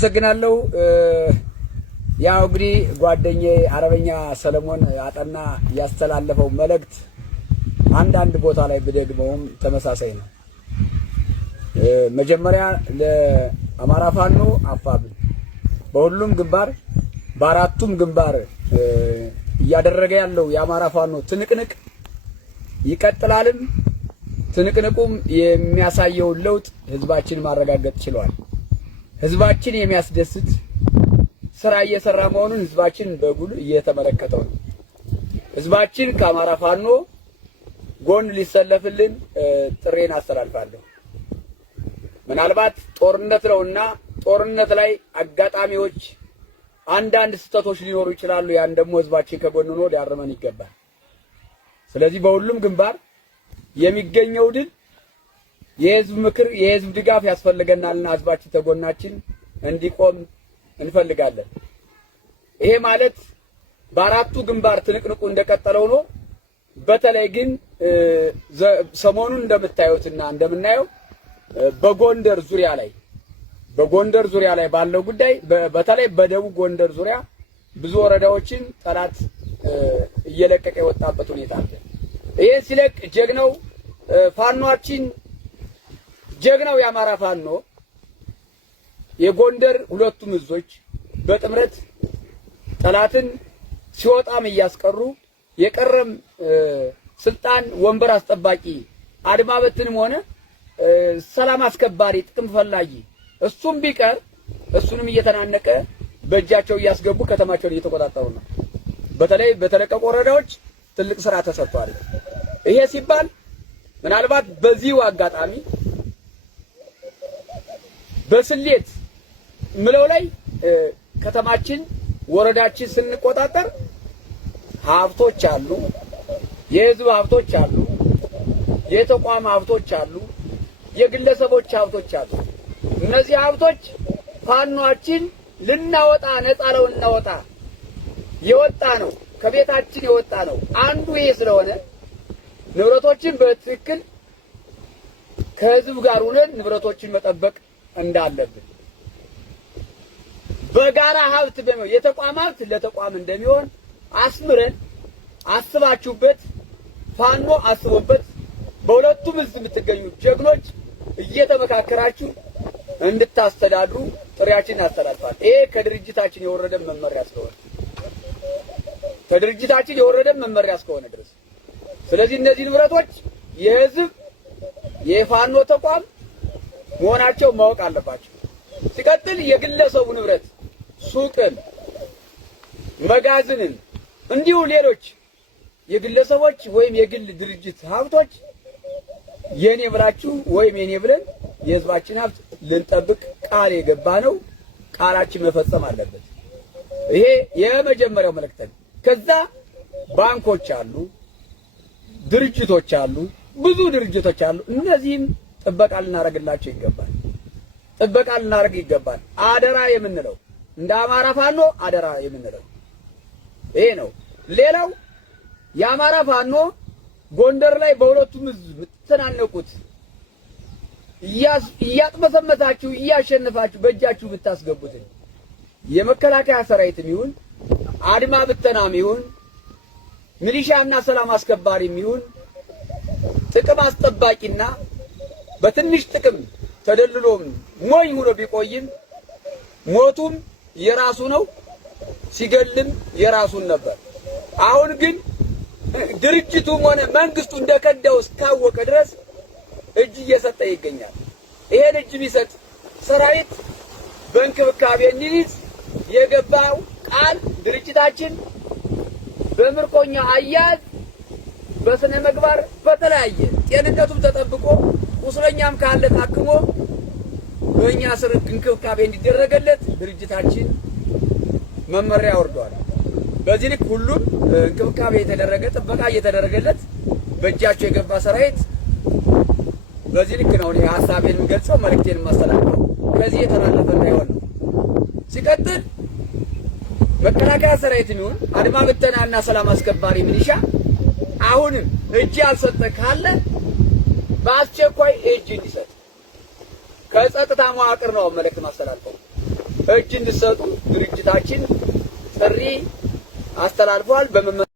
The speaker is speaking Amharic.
አመሰግናለሁ። ያው እንግዲህ ጓደኛዬ አርበኛ ሰለሞን አጠና ያስተላለፈው መልእክት አንዳንድ ቦታ ላይ ብደግመውም ተመሳሳይ ነው። መጀመሪያ ለአማራ ፋኖ አፋብን በሁሉም ግንባር በአራቱም ግንባር እያደረገ ያለው የአማራ ፋኖ ትንቅንቅ ይቀጥላልም። ትንቅንቁም የሚያሳየው ለውጥ ህዝባችን ማረጋገጥ ችሏል። ህዝባችን የሚያስደስት ስራ እየሰራ መሆኑን ህዝባችን በጉል እየተመለከተው ነው። ህዝባችን ከአማራ ፋኖ ጎን ሊሰለፍልን ጥሬን አስተላልፋለሁ። ምናልባት ጦርነት ነውና ጦርነት ላይ አጋጣሚዎች አንዳንድ ስህተቶች ሊኖሩ ይችላሉ። ያን ደግሞ ህዝባችን ከጎን ሆኖ ሊያርመን ይገባል። ስለዚህ በሁሉም ግንባር የሚገኘው ድል የህዝብ ምክር የህዝብ ድጋፍ ያስፈልገናልና ህዝባችን ተጎናችን እንዲቆም እንፈልጋለን። ይሄ ማለት በአራቱ ግንባር ትንቅንቁ እንደቀጠለው ነው። በተለይ ግን ሰሞኑን እንደምታዩትና እንደምናየው በጎንደር ዙሪያ ላይ ባለው ጉዳይ በተለይ በደቡብ ጎንደር ዙሪያ ብዙ ወረዳዎችን ጠላት እየለቀቀ የወጣበት ሁኔታ አለ። ይሄ ሲለቅ ጀግናው ፋኖአችን ጀግናው የአማራ ፋኖ የጎንደር ሁለቱም እዞች በጥምረት ጠላትን ሲወጣም እያስቀሩ የቀረም ስልጣን ወንበር አስጠባቂ አድማ በትንም ሆነ ሰላም አስከባሪ ጥቅም ፈላጊ እሱም ቢቀር እሱንም እየተናነቀ በእጃቸው እያስገቡ ከተማቸውን እየተቆጣጠሩ ነው። በተለይ በተለቀቁ ወረዳዎች ትልቅ ስራ ተሰርቷል። ይሄ ሲባል ምናልባት በዚሁ አጋጣሚ በስሌት ምለው ላይ ከተማችን ወረዳችን ስንቆጣጠር ሀብቶች አሉ፣ የህዝብ ሀብቶች አሉ፣ የተቋም ሀብቶች አሉ፣ የግለሰቦች ሀብቶች አሉ። እነዚህ ሀብቶች ፋኖአችን ልናወጣ ነፃ ልናወጣ የወጣ ነው፣ ከቤታችን የወጣ ነው። አንዱ ይሄ ስለሆነ ንብረቶችን በትክክል ከህዝብ ጋር ሆነን ንብረቶችን መጠበቅ እንዳለብን በጋራ ሀብት የተቋም ሀብት ለተቋም እንደሚሆን አስምረን አስባችሁበት ፋኖ አስቦበት በሁለቱም ህዝብ የምትገኙ ጀግኖች እየተመካከራችሁ እንድታስተዳድሩ ጥሪያችንን አስተላልፋል። ይሄ ከድርጅታችን የወረደ መመሪያ እስከሆነ ድረስ ስለዚህ እነዚህ ንብረቶች የህዝብ የፋኖ ተቋም መሆናቸው ማወቅ አለባቸው። ሲቀጥል የግለሰቡ ንብረት ሱቅን፣ መጋዘንን እንዲሁ ሌሎች የግለሰቦች ወይም የግል ድርጅት ሀብቶች የኔ ብላችሁ ወይም የኔ ብለን የህዝባችን ሀብት ልንጠብቅ ቃል የገባ ነው። ቃላችን መፈጸም አለበት። ይሄ የመጀመሪያው መልእክት ነው። ከዛ ባንኮች አሉ፣ ድርጅቶች አሉ፣ ብዙ ድርጅቶች አሉ። እነዚህም ጥበቃ ልናደርግላቸው ይገባል። አደራ የምንለው እንደ አማራ ፋኖ አደራ የምንለው ይሄ ነው። ሌላው የአማራ ፋኖ ጎንደር ላይ በሁለቱም ህዝብ የምትተናነቁት እያጥመሰመሳችሁ እያሸነፋችሁ በእጃችሁ ብታስገቡት የመከላከያ ሰራዊትም ይሁን አድማ ብተናም ይሁን ሚሊሻና ሰላም አስከባሪም ይሁን ጥቅም አስጠባቂና በትንሽ ጥቅም ተደልሎም ሞኝ ሆኖ ቢቆይም ሞቱም የራሱ ነው፣ ሲገልም የራሱን ነበር። አሁን ግን ድርጅቱም ሆነ መንግስቱ እንደከዳው እስካወቀ ድረስ እጅ እየሰጠ ይገኛል። ይሄን እጅ ቢሰጥ ሰራዊት በእንክብካቤ እንዲይዝ የገባው ቃል ድርጅታችን በምርኮኛ አያያዝ በስነ ምግባር በተለያየ ጤንነቱም ተጠብቆ ቁስለኛም ካለ ታክሞ በእኛ ስር እንክብካቤ እንዲደረገለት ድርጅታችን መመሪያ ወርዷል። በዚህ ልክ ሁሉም እንክብካቤ የተደረገ ጥበቃ እየተደረገለት በእጃቸው የገባ ሰራዊት በዚህ ልክ ነው እኔ ሐሳቤን የምገልጸው መልእክቴን የማስተላልፈው። ከዚህ የተላለፈ እንዳይሆን ነው። ሲቀጥል መከላከያ ሰራዊትም ይሁን አድማ ብተናና ሰላም አስከባሪ ሚሊሻ አሁንም እጅ ያልሰጠ ካለ በአስቸኳይ እጅ እንዲሰጥ ከጸጥታ መዋቅር ነው መልእክት ማስተላልፈው። እጅ እንድትሰጡ ድርጅታችን ጥሪ አስተላልፏል።